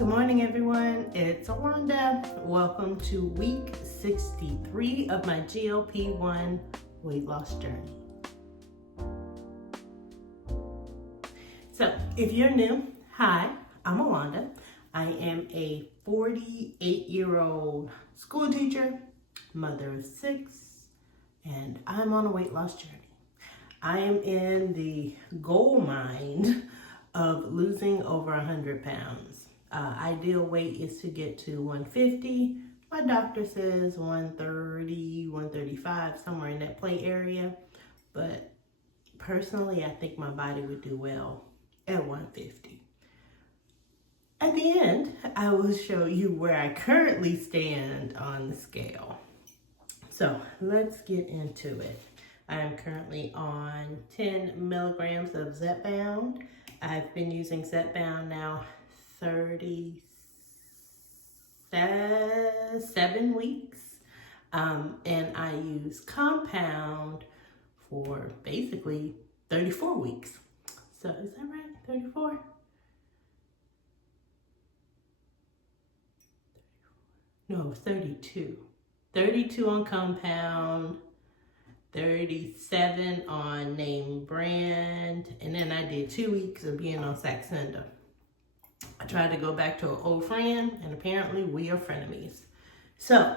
Good morning, everyone. It's Alonda. Welcome to week 63 of my GLP-1 weight loss journey. So, if you're new, hi, I'm Alonda. I am a 48-year-old school teacher, mother of 6, and I'm on a weight loss journey. I am in the goal mine of losing over 100 pounds. Ideal weight is to get to 150. My doctor says 130, 135, somewhere in that play area. But personally, I think my body would do well at 150. At the end, I will show you where I currently stand on the scale. So let's get into it. I am currently on 10 milligrams of Zepbound. I've been using Zepbound now 37 weeks. And I use compound for basically 34 weeks. So is that right? 34? No, 32. 32 on compound, 37 on name brand, and then I did 2 weeks of being on Saxenda. I tried to go back to an old friend, and apparently we are frenemies. So,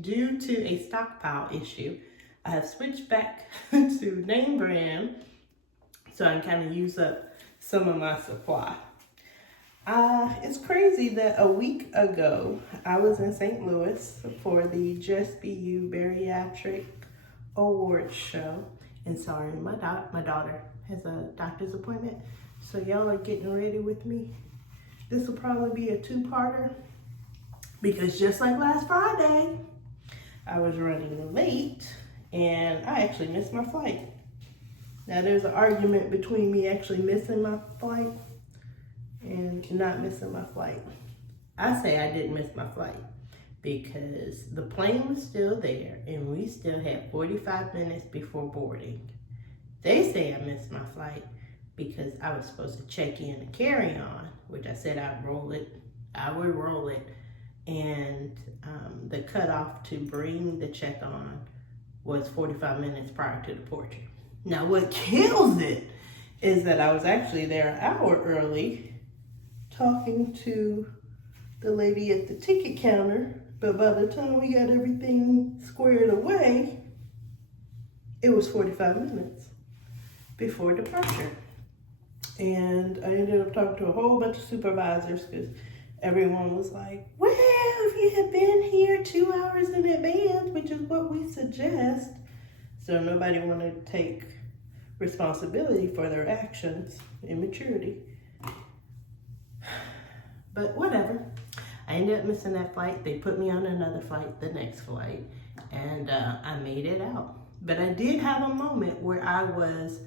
due to a stockpile issue, I have switched back to name brand so I can kind of use up some of my supply. It's crazy that a week ago, I was in St. Louis for the Just Be You Bariatric Awards show. And sorry, my daughter has a doctor's appointment. So y'all are getting ready with me. This will probably be a two-parter because just like last Friday, I was running late and I actually missed my flight. Now there's an argument between me actually missing my flight and not missing my flight. I say I didn't miss my flight because the plane was still there and we still had 45 minutes before boarding. They say I missed my flight because I was supposed to check in and carry on, which I said I would roll it. And the cutoff to bring the check on was 45 minutes prior to departure. Now what kills it is that I was actually there an hour early talking to the lady at the ticket counter, but by the time we got everything squared away, it was 45 minutes before departure. And I ended up talking to a whole bunch of supervisors because everyone was like, well, if you had been here 2 hours in advance, which is what we suggest. So nobody wanted to take responsibility for their actions, immaturity. But whatever. I ended up missing that flight. They put me on another flight, the next flight, and I made it out. But I did have a moment where I was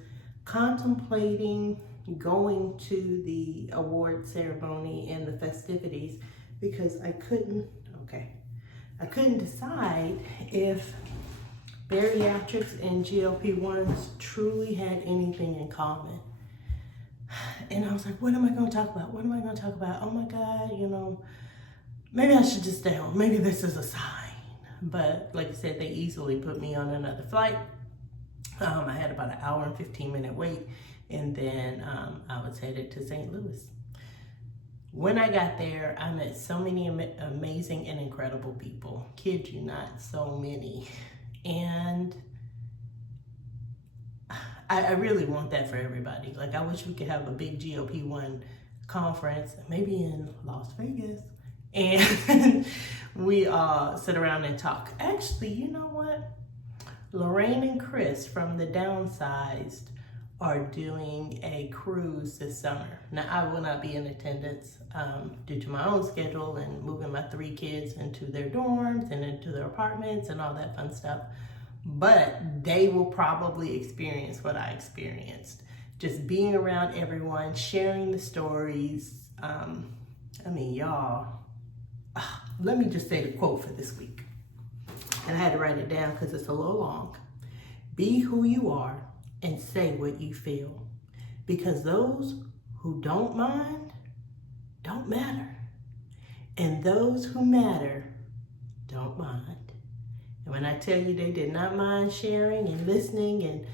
contemplating going to the award ceremony and the festivities because I couldn't decide if bariatrics and GLP-1s truly had anything in common. And I was like, what am I going to talk about? What am I going to talk about? Oh my God, maybe I should just stay home. Maybe this is a sign. But like I said, they easily put me on another flight. I had about an hour and 15-minute wait. And then I was headed to St. Louis. When I got there, I met so many amazing and incredible people. Kid you not, so many. And I really want that for everybody. Like, I wish we could have a big GLP-1 conference, maybe in Las Vegas, and we all sit around and talk. Actually, you know what? Lorraine and Chris from The Downsized are doing a cruise this summer. Now, I will not be in attendance due to my own schedule and moving my 3 kids into their dorms and into their apartments and all that fun stuff. But they will probably experience what I experienced. Just being around everyone, sharing the stories. Y'all, let me just say the quote for this week. And I had to write it down because it's a little long. Be who you are and say what you feel. Because those who don't mind don't matter. And those who matter don't mind. And when I tell you they did not mind sharing and listening and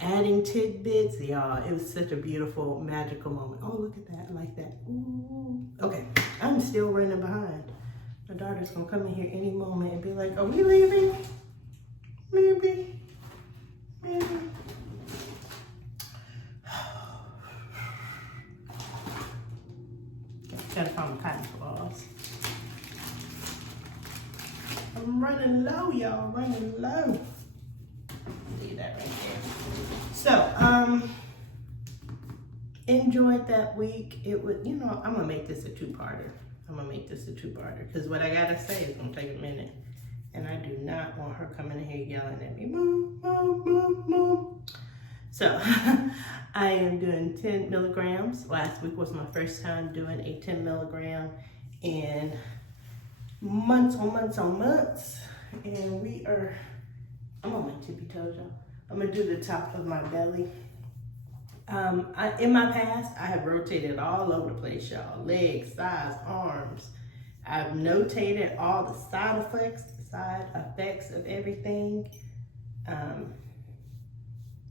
adding tidbits, y'all, it was such a beautiful, magical moment. Oh, look at that, I like that. Ooh. Okay, I'm still running behind. My daughter's gonna come in here any moment and be like, are we leaving? Maybe. Gotta find my cotton claws. I'm running low, y'all, running low. Leave that right there. So, enjoyed that week. It was, you know, I'm gonna make this a two-parter. Because what I gotta say is gonna take a minute. And I do not want her coming in here yelling at me, moo, moo, moo, moo. So, I am doing 10 milligrams. Last week was my first time doing a 10 milligram in months on months. And we are, I'm on my tippy toes, y'all. I'm gonna do the top of my belly. In my past, I have rotated all over the place, y'all. Legs, thighs, arms. I've notated all the side effects of everything.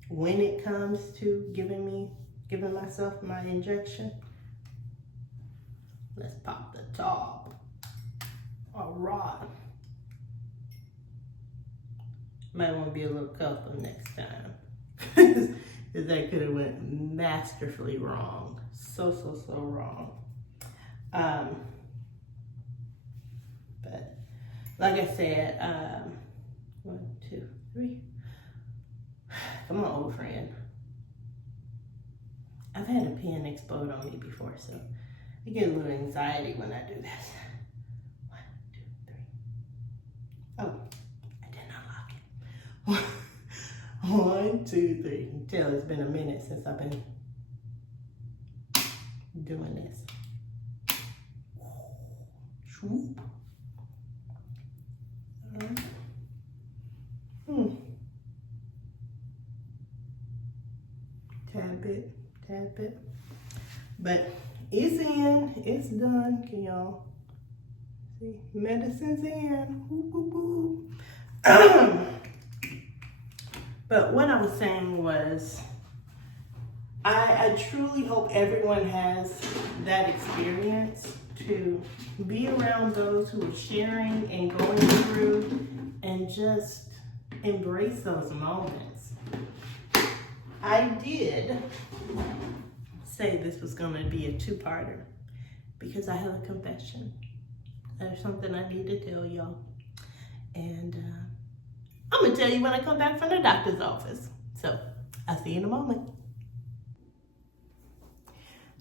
When it comes to giving myself my injection, let's pop the top. All right. Might want to be a little careful next time. Because that could have went masterfully wrong. So wrong. But like I said, 1, 2, 3. Come on, old friend. I've had a pen explode on me before, so I get a little anxiety when I do this. 1, 2, 3. Oh, I did not lock it. 1, 2, 3. You can tell it's been a minute since I've been doing this. Swoop. Tad bit. But it's in, it's done. Can y'all see? Medicine's in. Woo, woo, woo. But what I was saying was, I truly hope everyone has that experience to be around those who are sharing and going through and just embrace those moments. I did say this was going to be a two-parter because I have a confession. There's something I need to tell y'all. And I'm going to tell you when I come back from the doctor's office. So I'll see you in a moment.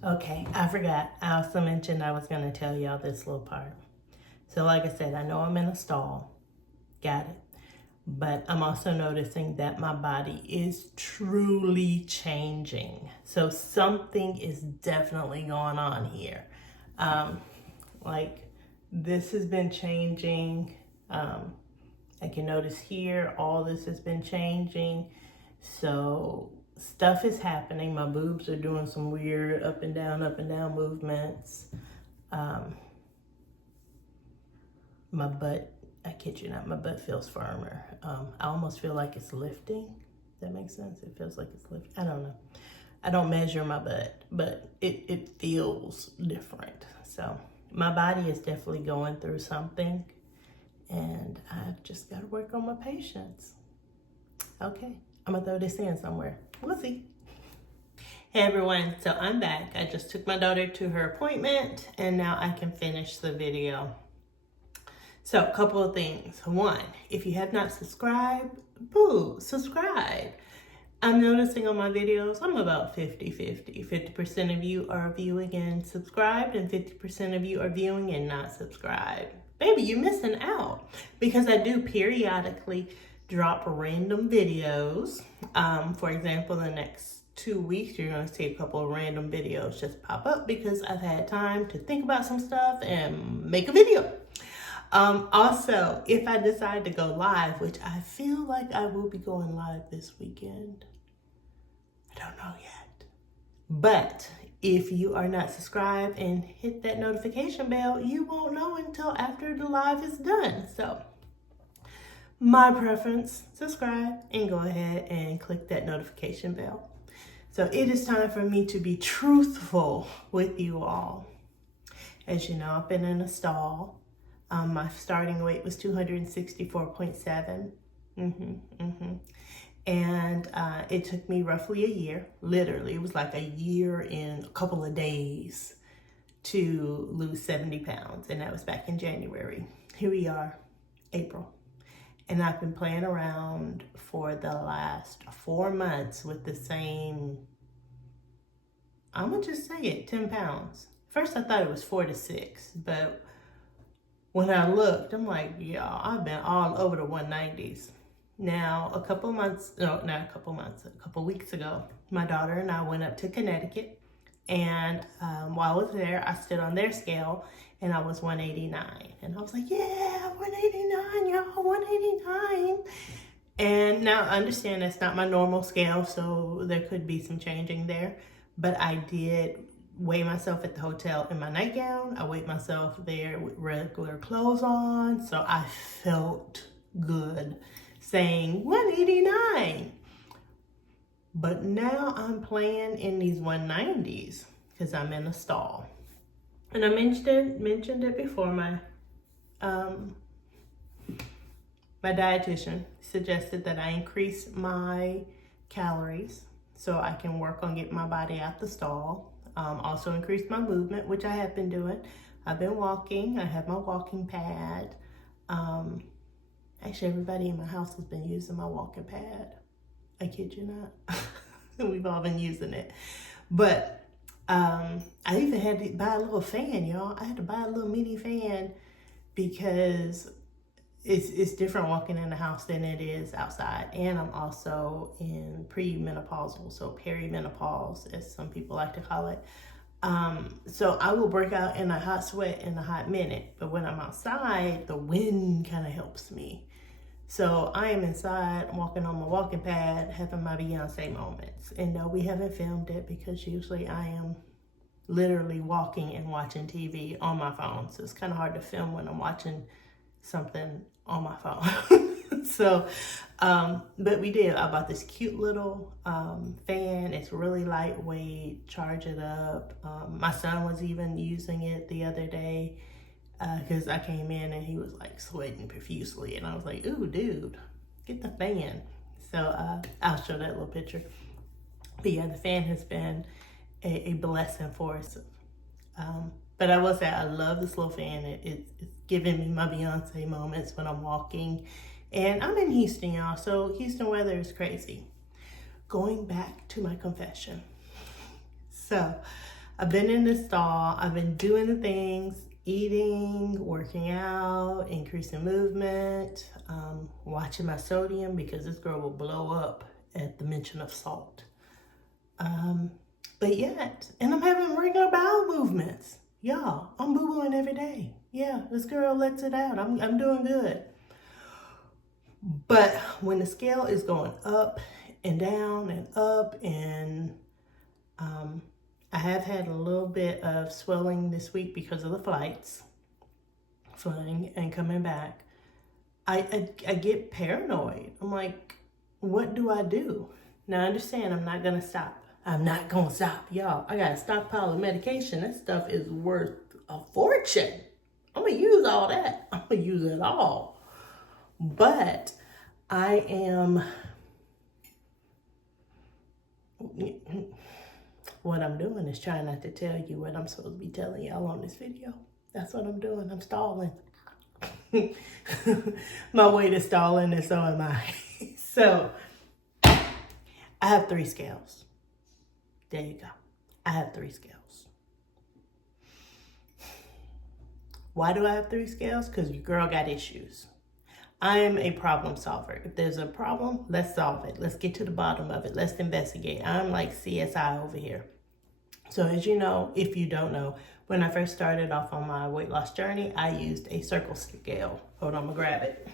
Okay, I forgot. I also mentioned I was going to tell y'all this little part. So like I said, I know I'm in a stall. Got it. But I'm also noticing that my body is truly changing. So something is definitely going on here. Like this has been changing. I can notice here, all this has been changing. So stuff is happening. My boobs are doing some weird up and down movements. My butt, I kid you not, my butt feels firmer. I almost feel like it's lifting. Does that make sense? It feels like it's lifting. I don't know. I don't measure my butt, but it feels different. So my body is definitely going through something, and I've just got to work on my patience. Okay, I'm gonna throw this in somewhere. We'll see. Hey everyone, so I'm back. I just took my daughter to her appointment, and now I can finish the video. So a couple of things. One, if you have not subscribed, subscribe. I'm noticing on my videos, I'm about 50-50. 50% of you are viewing and subscribed, and 50% of you are viewing and not subscribed. Baby, you're missing out, because I do periodically drop random videos. For example, the next 2 weeks, you're gonna see a couple of random videos just pop up because I've had time to think about some stuff and make a video. Also, if I decide to go live, which I feel like I will be going live this weekend, I don't know yet. But If you are not subscribed and hit that notification bell, you won't know until after the live is done. So my preference, subscribe and go ahead and click that notification bell. So it is time for me to be truthful with you all. As you know, I've been in a stall. My starting weight was 264.7. And it took me roughly a year, literally, it was like a year in a couple of days to lose 70 pounds. And that was back in January. Here we are, April. And I've been playing around for the last 4 months with the same, I'm gonna just say it, 10 pounds. First I thought it was 4 to 6, but when I looked, I'm like, yeah, I've been all over the 190s. Now, a couple weeks ago, my daughter and I went up to Connecticut, and while I was there, I stood on their scale, and I was 189. And I was like, yeah, 189, y'all, 189. And now I understand that's not my normal scale, so there could be some changing there. But I did weigh myself at the hotel in my nightgown. I weighed myself there with regular clothes on, so I felt good saying 189. But now I'm playing in these 190s because I'm in a stall. And I mentioned it before. My dietitian suggested that I increase my calories so I can work on getting my body out the stall. Also increase my movement, which I have been doing. I've been walking. I have my walking pad. Actually, everybody in my house has been using my walking pad. I kid you not. We've all been using it. But I even had to buy a little fan, y'all. I had to buy a little mini fan because it's different walking in the house than it is outside. And I'm also in premenopausal, so perimenopause, as some people like to call it. So I will break out in a hot sweat in a hot minute. But when I'm outside, the wind kind of helps me. So I am inside walking on my walking pad, having my Beyonce moments. And no, we haven't filmed it because usually I am literally walking and watching TV on my phone. So it's kind of hard to film when I'm watching something on my phone. So, but we did. I bought this cute little fan. It's really lightweight, charge it up. My son was even using it the other day because I came in and he was like sweating profusely. And I was like, ooh, dude, get the fan. So I'll show that little picture. But yeah, the fan has been a blessing for us. But I will say I love this little fan. It's giving me my Beyonce moments when I'm walking. And I'm in Houston, y'all, so Houston weather is crazy. Going back to my confession. So I've been in this stall. I've been doing the things, eating, working out, increasing movement, watching my sodium because this girl will blow up at the mention of salt. But yet, and I'm having regular bowel movements. Y'all, I'm boo-booing every day. Yeah, this girl lets it out. I'm doing good. But when the scale is going up and down and up, and I have had a little bit of swelling this week because of the flights, flying and coming back, I get paranoid. I'm like, what do I do? Now, understand, I'm not going to stop. I'm not going to stop, y'all. I got a stockpile of medication. That stuff is worth a fortune. I'm going to use all that. I'm going to use it all. But I am, what I'm doing is trying not to tell you what I'm supposed to be telling y'all on this video. That's what I'm doing. I'm stalling. My weight is stalling and so am I. So I have 3 scales. There you go. I have 3 scales. Why do I have 3 scales? Because your girl got issues. I am a problem solver. If there's a problem, let's solve it. Let's get to the bottom of it. Let's investigate. I'm like CSI over here. So as you know, if you don't know, when I first started off on my weight loss journey, I used a circle scale. Hold on, I'm gonna grab it.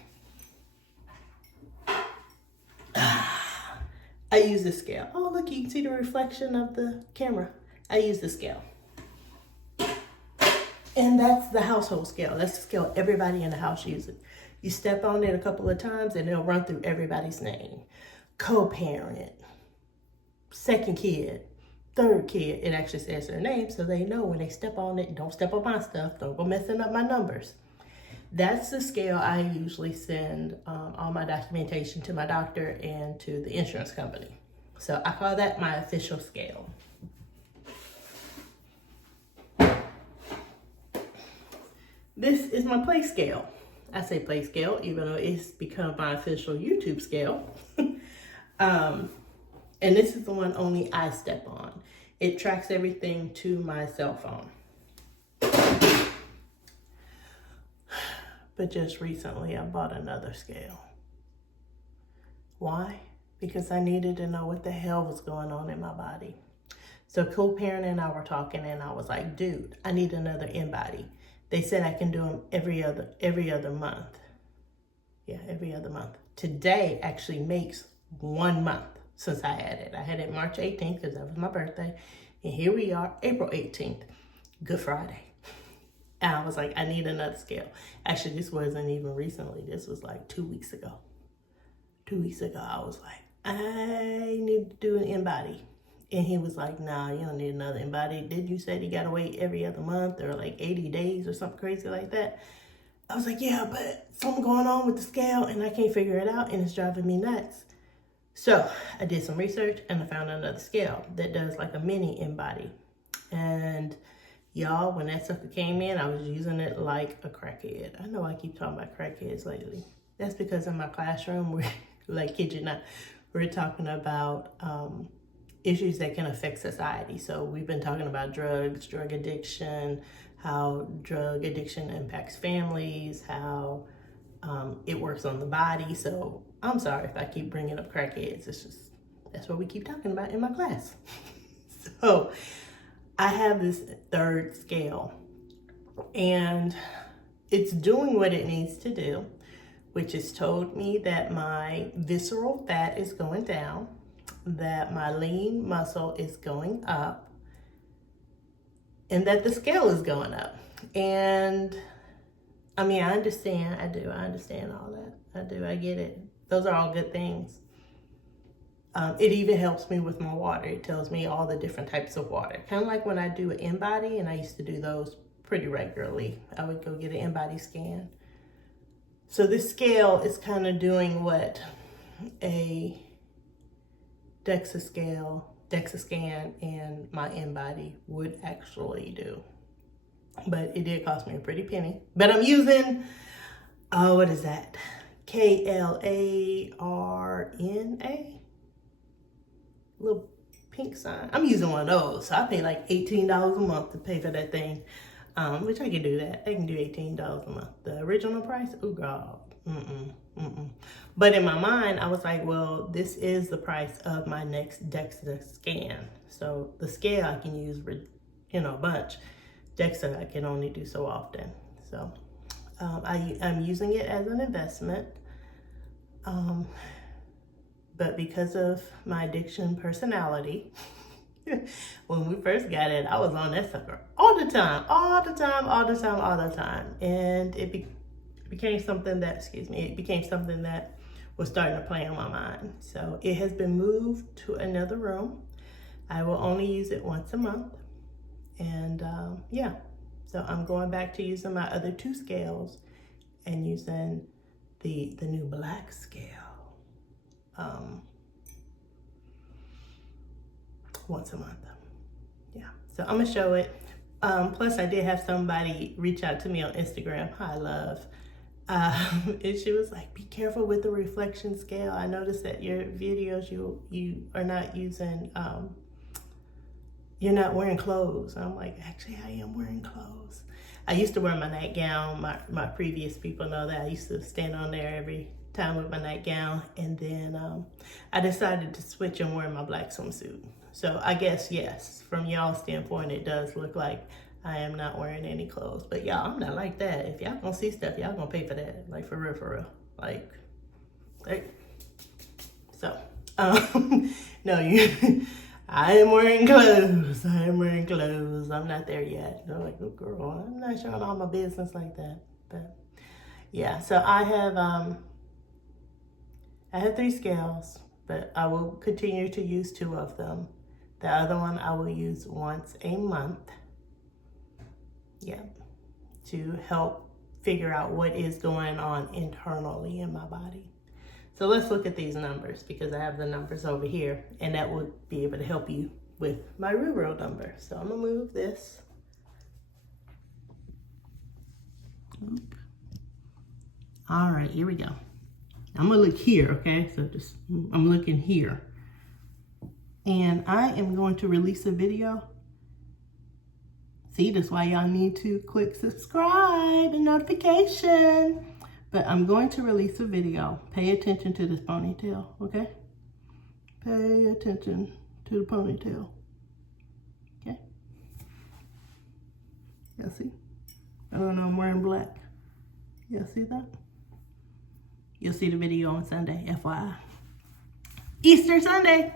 I use this scale. Oh, look, you can see the reflection of the camera. I use the scale. And that's the household scale. That's the scale everybody in the house uses. You step on it a couple of times and it'll run through everybody's name. Co-parent, second kid, third kid. It actually says their name so they know when they step on it, don't step on my stuff, don't go messing up my numbers. That's the scale I usually send all my documentation to my doctor and to the insurance company. So I call that my official scale. This is my play scale. I say play scale, even though it's become my official YouTube scale. And this is the one only I step on. It tracks everything to my cell phone. But just recently, I bought another scale. Why? Because I needed to know what the hell was going on in my body. So co-parent and I were talking and I was like, dude, I need another InBody. They said I can do them every other month. Yeah, every other month. Today actually makes 1 month since I had it. I had it March 18th because that was my birthday. And here we are, April 18th, Good Friday. And I was like, I need another scale. Actually, this wasn't even recently. This was like 2 weeks ago. 2 weeks ago, I was like, I need to do an InBody. And he was like, nah, you don't need another InBody. Did you say you gotta wait every other month or like 80 days or something crazy like that? I was like, yeah, but something going on with the scale and I can't figure it out and it's driving me nuts. So I did some research and I found another scale that does like a mini InBody. And y'all, when that sucker came in, I was using it like a crackhead. I know I keep talking about crackheads lately. That's because in my classroom, we're like, kid you not, we're talking about issues that can affect society. So we've been talking about drugs, drug addiction, how drug addiction impacts families, how it works on the body. So I'm sorry if I keep bringing up crackheads. It's just, that's what we keep talking about in my class. So I have this third scale and it's doing what it needs to do, which has told me that my visceral fat is going down, that my lean muscle is going up, and that the scale is going up. And I mean, I understand, I understand all that. I get it. Those are all good things. It even helps me with my water. It tells me all the different types of water. Kind of like when I do an InBody, and I used to do those pretty regularly. I would go get an InBody scan. So this scale is kind of doing what a DEXA scan and my InBody would actually do. But it did cost me a pretty penny. But I'm using, what is that? KLARNA? Little pink sign. I'm using one of those. So I pay like $18 a month to pay for that thing. Which I can do that. I can do $18 a month. The original price, oh God, But in my mind, I was like, well, this is the price of my next DEXA scan. So the scale I can use, a bunch. DEXA I can only do so often. So I'm using it as an investment. But because of my addiction personality, when we first got it, I was on that sucker all the time. And it became something that, was starting to play on my mind. So it has been moved to another room. I will only use it once a month. And so I'm going back to using my other two scales and using the new black scale once a month. Yeah, so I'm gonna show it. Plus I did have somebody reach out to me on Instagram. Hi, love. And she was like, be careful with the reflection scale. I noticed that your videos, you are not using, you're not wearing clothes. And I'm like, actually, I am wearing clothes. I used to wear my nightgown. My previous people know that. I used to stand on there every time with my nightgown. And then I decided to switch and wear my black swimsuit. So I guess, yes, from y'all's standpoint, it does look like I am not wearing any clothes. But y'all, I'm not like that. If y'all gonna see stuff, y'all gonna pay for that. Like, for real. Like so, no, I am wearing clothes. I am wearing clothes. I'm not there yet. They're like, oh girl, I'm not showing all my business like that. But yeah, so I have 3 scales, but I will continue to use 2 of them. The other one I will use once a month. Yeah, to help figure out what is going on internally in my body. So let's look at these numbers because I have the numbers over here and that would be able to help you with my real number. So I'm gonna move this. Oop. All right, here we go. I'm gonna look here, okay? So just, I'm looking here. And I am going to release a video. See, that's why y'all need to click subscribe and notification. But I'm going to release a video. Pay attention to this ponytail, okay? Pay attention to the ponytail, okay? Y'all see? I don't know, I'm wearing black. Y'all see that? You'll see the video on Sunday, FYI. Easter Sunday.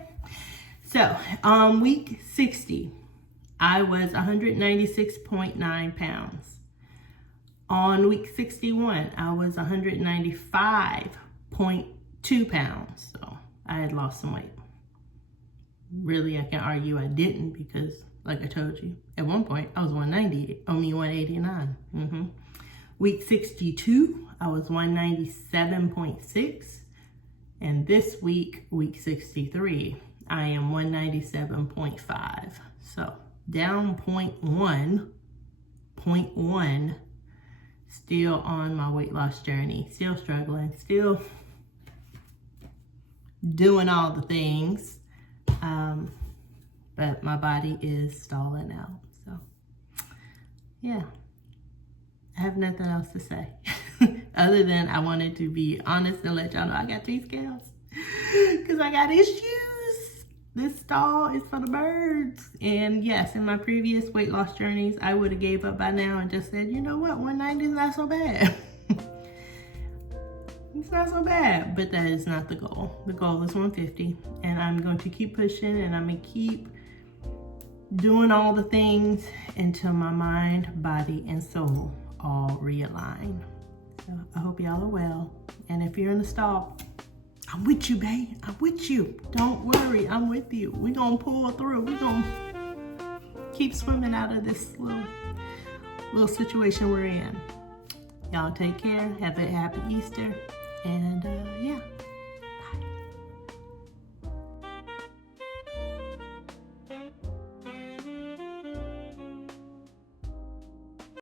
So, week 60, I was 196.9 pounds. On week 61, I was 195.2 pounds. So I had lost some weight. Really, I can't argue I didn't because, like I told you, at one point I was 189. Week 62, I was 197.6. And this week, week 63, I am 197.5. So down 0.1. Still on my weight loss journey, still struggling, still doing all the things, but my body is stalling out. So yeah, I have nothing else to say other than I wanted to be honest and let y'all know I got 3 scales because I got issues. This stall is for the birds. And yes, in my previous weight loss journeys, I would have gave up by now and just said, you know what, 190 is not so bad. It's not so bad, but that is not the goal. The goal is 150, and I'm going to keep pushing, and I'm going to keep doing all the things until my mind, body, and soul all realign. So I hope y'all are well. And if you're in the stall, I'm with you, babe. I'm with you. Don't worry, I'm with you. We're gonna pull through. We're gonna keep swimming out of this little situation we're in. Y'all take care. Have a happy Easter. And yeah.